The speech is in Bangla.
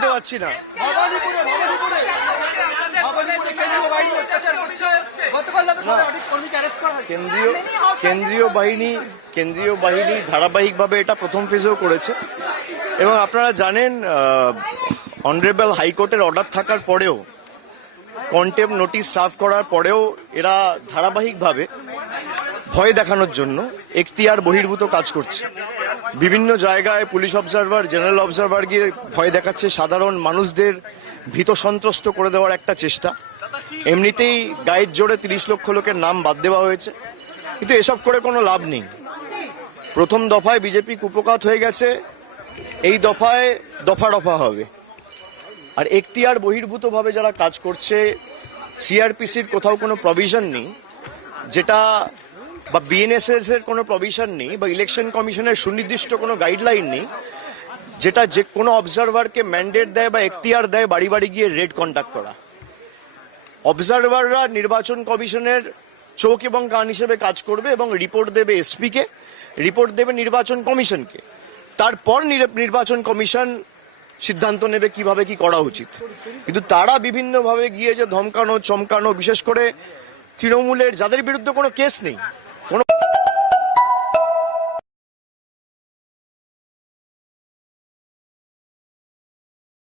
শুনতে পাচ্ছি না। কেন্দ্রীয় বাহিনী ধারাবাহিকভাবে এটা প্রথম ফেজেও করেছে এবং আপনারা জানেন অনারেবল হাইকোর্টের অর্ডার থাকার পরেও, কন্টেম্প নোটিশ সার্ভ করার পরেও এরা ধারাবাহিকভাবে ভয় দেখানোর জন্য এখতিয়ার বহির্ভূত কাজ করছে। বিভিন্ন জায়গায় পুলিশ অবজারভার, জেনারেল অবজারভার গিয়ে ভয় দেখাচ্ছে, সাধারণ মানুষদের ভীত সন্ত্রস্ত করে দেওয়ার একটা চেষ্টা। এমনিতেই গায়ের জোরে 30 লক্ষ লোকের নাম বাদ দেওয়া হয়েছে, কিন্তু এসব করে কোনো লাভ নেই। প্রথম দফায় বিজেপি কুপকাত হয়ে গেছে, এই দফায় দফা রফা হবে। আর এখতিয়ার বহির্ভূতভাবে যারা কাজ করছে, সিআরপিসির কোথাও কোনো প্রভিশন নেই যেটা, বা বিএনএসএস এর কোনো প্রভিশন নেই, বা ইলেকশন কমিশনের সুনির্দিষ্ট কোনো গাইডলাইন নেই যেটা যে কোনো অবজারভারকে ম্যান্ডেট দেয় বা এখতিয়ার দেয় বাড়ি বাড়ি গিয়ে রেড কন্ডাক্ট করা। অবজারভাররা নির্বাচন কমিশনের চোখ এবং কান হিসেবে কাজ করবে এবং রিপোর্ট দেবে এসপিকে, রিপোর্ট দেবে নির্বাচন কমিশনকে। তারপর নির্বাচন কমিশন সিদ্ধান্ত নেবে কিভাবে কি করা উচিত। কিন্তু তারা বিভিন্নভাবে গিয়ে যে ধমকানো চমকানো, বিশেষ করে তৃণমূলের যাদের বিরুদ্ধে কোনো কেস নেই,